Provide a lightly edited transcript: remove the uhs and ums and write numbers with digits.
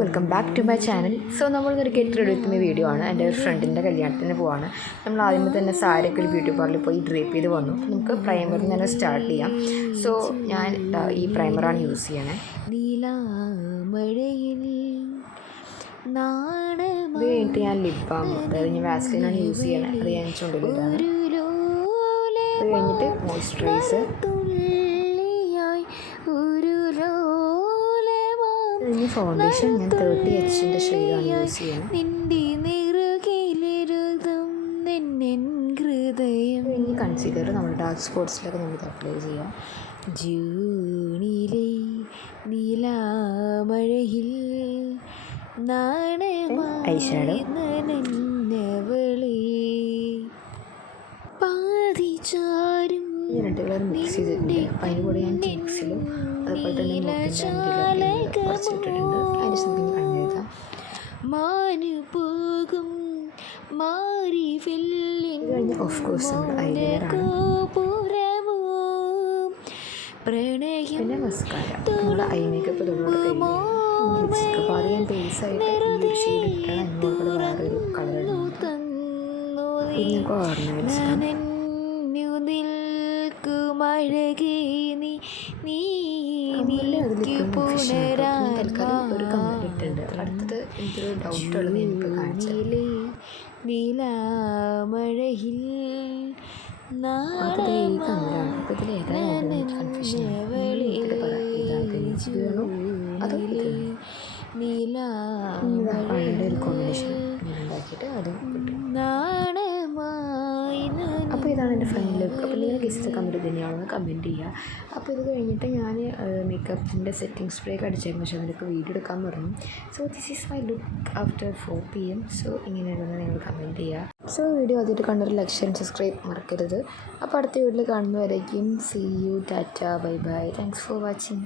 Welcome back to my channel. So നമ്മളിന്നൊരു get ready with me video ആണ്. എൻ്റെ ഒരു ഫ്രണ്ടിൻ്റെ കല്യാണത്തിന് പോവാണ്. നമ്മൾ ആദ്യമേ തന്നെ സാരിയൊക്കെ ഒരു ബ്യൂട്ടി പാർലറിൽ പോയി ഡ്രേപ്പ് ചെയ്ത് വന്നു. നമുക്ക് പ്രൈമറിൽ നിന്ന് തന്നെ സ്റ്റാർട്ട് ചെയ്യാം. സോ ഞാൻ ഈ പ്രൈമറാണ് യൂസ് ചെയ്യണേ. അത് കഴിഞ്ഞിട്ട് ഞാൻ ലിപ് ബാം, അതായത് ഞാൻ വാസ്ലിനാണ് യൂസ് ചെയ്യണേ. അത് ഞാൻ ചുണ്ടിലിട്ടാണ്. അത് കഴിഞ്ഞിട്ട് മോയ്സ്ചറൈസർ, ഇനി ഫൗണ്ടേഷൻ ഞാൻ 30Hൻ്റെ ഷെയ്ഡാണ് യൂസ് ചെയ്യുന്നത്. ഇനി കൺസീലർ നമ്മൾ ഡാർക്ക് സ്പോട്ട്സിലൊക്കെ നമുക്ക് അപ്ലൈ ചെയ്യാം. ജൂണിലെ നീലാമഴയിൽ ഐഷാഡോ, ഈ രണ്ട് കളർ മിക്സ് ചെയ്തിട്ടുണ്ട്. അപ്പം അതിന് കൂടെ ഞാൻ ചിക്സിലും അതുപോലെ തന്നെ കുറച്ചിട്ടിട്ടുണ്ട്. അതിൻ്റെ സമയം കണ്ടെഴുതാം. കഴിഞ്ഞ് ഓഫ് കോഴ്സ് നമ്മൾ ഐലൈനറാണ്. പിന്നെ മസ്കാര, നമ്മുടെ ഐ മേക്കപ്പ് ഇതോടെ കഴിഞ്ഞു. ലിപ്സ്റ്റിക്ക് അത് ഞാൻ ബേസായിട്ട് ഈ ഒരു ഷെയ്ഡ് ഇട്ടാണ്. അതിനോട് കൂടെ വേറൊരു കളറുണ്ട്. പിന്നെ ഓർണമെൻറ്റ്സ് ഒരു കമ്മൽ ഇട്ടുണ്ട്. അടുത്തത് എനിക്കൊരു ഡൗട്ടുള്ളത് എനിക്ക് കാണിച്ചത് നീലാമഴയിൽ അടുത്തത് ഈ കമ്മലാണ്. അപ്പോൾ ഇതിൽ ഏതാണ് കൺഫ്യൂഷൻ അത് നീലാമഴയുടെ ഒരു കോമ്പിനേഷൻ ഉണ്ടാക്കിയിട്ട് അതും കിട്ടും. അപ്പോൾ ഇതാണ് എൻ്റെ ഫൈനൽ ലുക്ക്. അപ്പോൾ നിങ്ങൾ ഗസ്റ്റ് കമൻറ്റ് തന്നെയാണെന്ന് കമൻറ്റ് ചെയ്യുക. അപ്പോൾ ഇത് കഴിഞ്ഞിട്ട് ഞാൻ മേക്കപ്പിൻ്റെ സെറ്റിംഗ് സ്പ്രേ ഒക്കെ അടിച്ചേക്കും. പക്ഷേ അതിനൊക്കെ വീഡിയോ എടുക്കാൻ പറഞ്ഞു. So this is my look after 4 PM. So ഇങ്ങനെയാണെന്ന് നിങ്ങൾ കമൻറ്റ് ചെയ്യുക. സോ വീഡിയോ ആദ്യമായിട്ട് കണ്ടൊരു ലൈക്ക് ആൻഡ് സബ്സ്ക്രൈബ് മറക്കരുത്. അപ്പോൾ അടുത്ത വീഡിയോയിൽ കാണുന്നവരേക്കും see you, ta ta, bye bye. Thanks for watching.